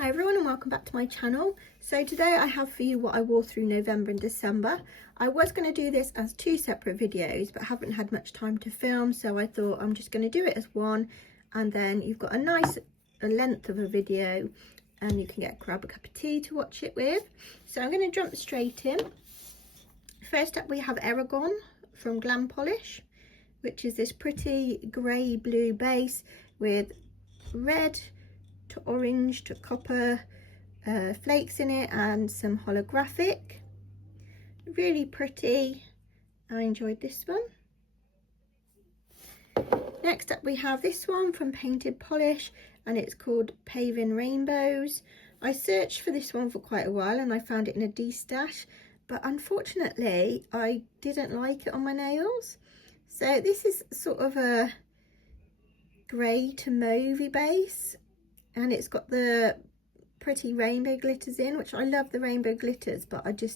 Hi everyone and welcome back to my channel. So today I have for you what I wore through November and December. I was going to do this as two separate videos but haven't had much time to film, so I thought I'm just going to do it as one, and then you've got a nice length of a video and you can grab a cup of tea to watch it with. So I'm going to jump straight in. First up we have Aragon from Glam polish, which is this pretty grey blue base with red to orange to copper flakes in it and some holographic. Really pretty. I enjoyed this one. Next up we have this one from Painted Polish and it's called Paving Rainbows. I searched for this one for quite a while and I found it in a D-stash, but unfortunately I didn't like it on my nails. So this is sort of a grey to mauvey base, and it's got the pretty rainbow glitters in, which I love the rainbow glitters, but this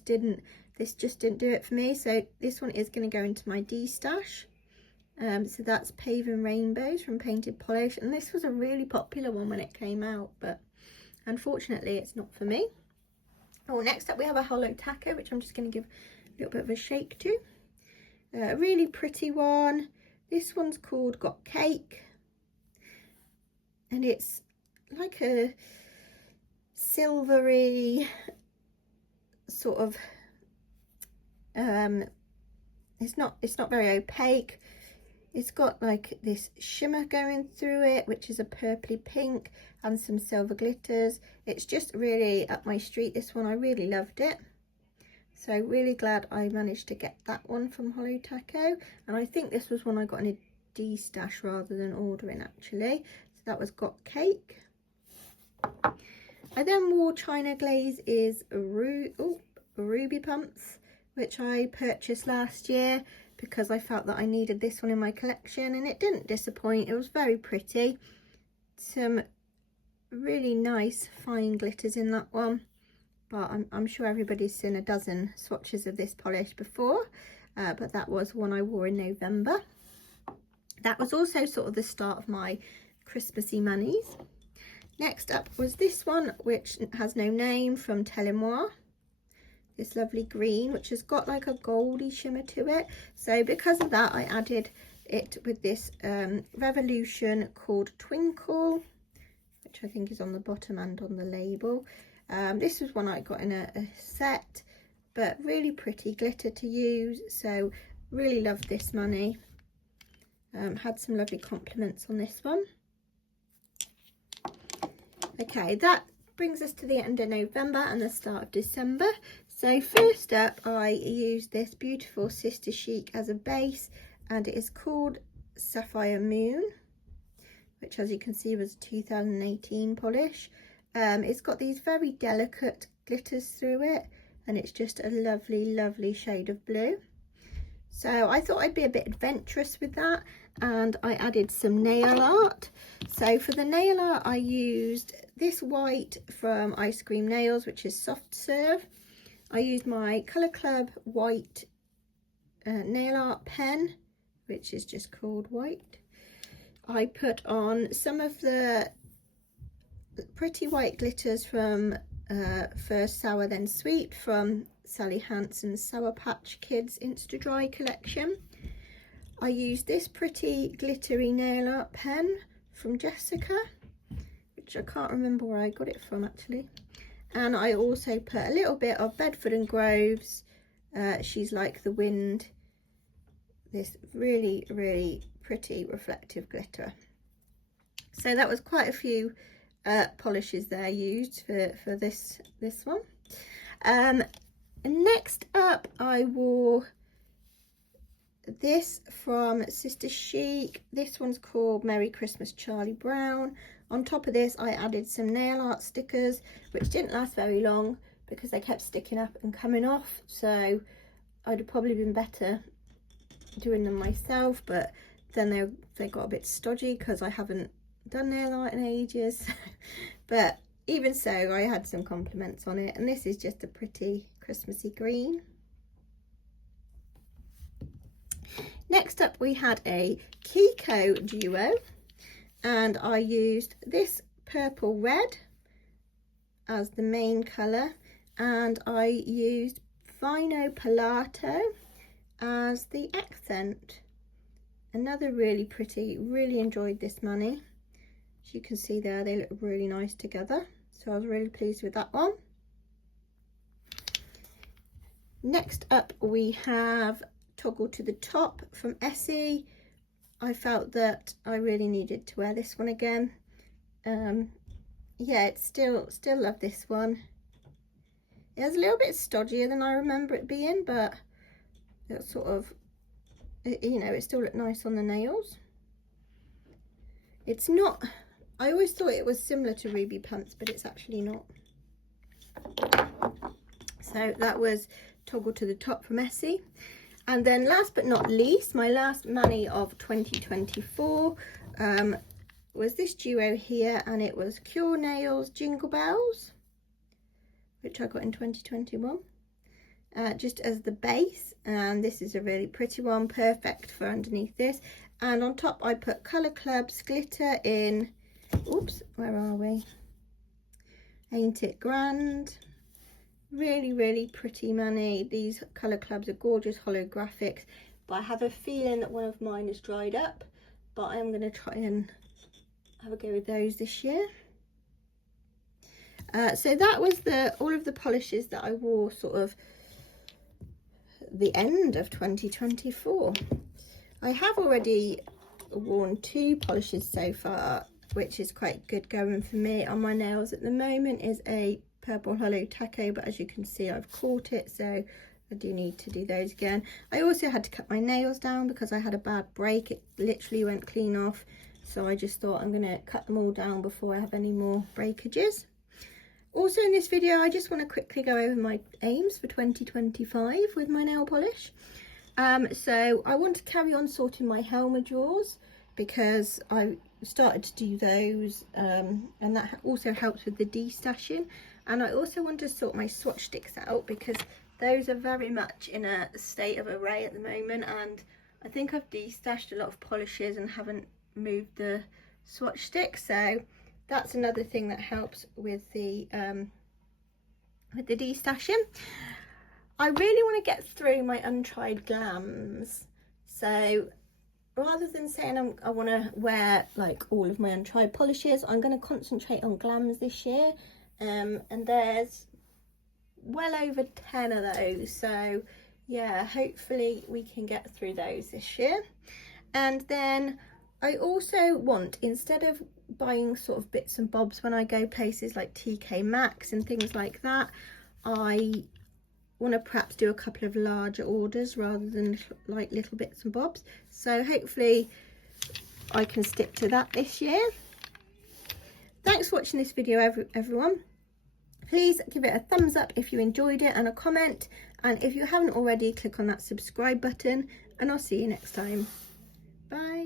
just didn't do it for me. So this one is going to go into my D-stash. So that's Paving Rainbows from Painted Polish, and this was a really popular one when it came out, but unfortunately it's not for me. Oh, next up we have a Holo taco, which I'm just going to give a little bit of a shake to. A really pretty one. This one's called Got Cake, and it's like a silvery sort of it's not very opaque. It's got like this shimmer going through it, which is a purpley pink, and some silver glitters. It's just really up my street, this one. I really loved it, so really glad I managed to get that one from Holo Taco. And I think this was one I got in a D-stash rather than ordering, actually. So that was Got Cake. I then wore China Glaze is Ruby Pumps, which I purchased last year because I felt that I needed this one in my collection, and it didn't disappoint. It was very pretty. Some really nice fine glitters in that one, but I'm sure everybody's seen a dozen swatches of this polish before, but that was one I wore in November. That was also sort of the start of my Christmassy manis. Next up was this one, which has no name, from Telmo. This lovely green, which has got like a goldy shimmer to it. So because of that, I added it with this Revolution called Twinkle, which I think is on the bottom and on the label. This was one I got in a set, but really pretty glitter to use. So really loved this mani. Had some lovely compliments on this one. Okay, that brings us to the end of November and the start of December. So first up, I used this beautiful Sister Chic as a base, and it is called Sapphire Moon, which, as you can see, was a 2018 polish. It's got these very delicate glitters through it, and it's just a lovely, lovely shade of blue. So I thought I'd be a bit adventurous with that, and I added some nail art. So for the nail art, I used this white from Ice Cream Nails, which is Soft Serve. I used my Colour Club white nail art pen, which is just called white. I put on some of the pretty white glitters from First Sour Then Sweet from Sally Hansen's Sour Patch Kids Insta Dry collection. I used this pretty glittery nail art pen from Jessica, which I can't remember where I got it from actually. And I also put a little bit of Bedford and Grove's She's Like the Wind, this really, really pretty reflective glitter. So that was quite a few polishes there used for this one. Next up, I wore this from Sister Chic. This one's called Merry Christmas Charlie Brown. On top of this, I added some nail art stickers, which didn't last very long because they kept sticking up and coming off. So I'd have probably been better doing them myself, but then they got a bit stodgy because I haven't done nail art in ages. But even so, I had some compliments on it, and this is just a pretty Christmassy green. Next up we had a Kiko Duo, and I used this purple red as the main colour, and I used Vino Palato as the accent. Another really pretty, really enjoyed this mani. As you can see there, they look really nice together, so I was really pleased with that one. Next up we have Toggle to the Top from Essie. I felt that I really needed to wear this one again. Yeah, it's still love this one. It's a little bit stodgier than I remember it being, but it's sort of, you know, it still looked nice on the nails. It's not, I always thought it was similar to Ruby Pants, but it's actually not. So that was Toggle to the Top from Essie. And then last but not least, my last mani of 2024 was this duo here, and it was Cure Nails Jingle Bells, which I got in 2021, just as the base. And this is a really pretty one, perfect for underneath this. And on top I put Colour Club's glitter in, oops, where are we? Ain't It Grand? Really, really pretty mani. These Colour Clubs are gorgeous holographics, but I have a feeling that one of mine is dried up, but I'm going to try and have a go with those this year. So that was all of the polishes that I wore sort of the end of 2024. I have already worn 2 polishes so far, which is quite good going for me. On my nails at the moment is a Purple Holo Taco, but as you can see I've caught it, so I do need to do those again. I also had to cut my nails down because I had a bad break. It literally went clean off, so I just thought I'm going to cut them all down before I have any more breakages. Also in this video I just want to quickly go over my aims for 2025 with my nail polish. So I want to carry on sorting my Helmer drawers because I started to do those, and that also helps with the destashing. And I also want to sort my swatch sticks out because those are very much in a state of array at the moment, and I think I've destashed a lot of polishes and haven't moved the swatch sticks, so that's another thing that helps with the destashing. I really want to get through my untried glams, so rather than saying I want to wear like all of my untried polishes, I'm going to concentrate on glams this year. And there's well over 10 of those, so yeah, hopefully we can get through those this year. And then I also want, instead of buying sort of bits and bobs when I go places like TK Maxx and things like that, I want to perhaps do a couple of larger orders rather than like little bits and bobs. So hopefully I can stick to that this year. Thanks for watching this video, everyone. Please give it a thumbs up if you enjoyed it and a comment. And if you haven't already, click on that subscribe button, and I'll see you next time. Bye.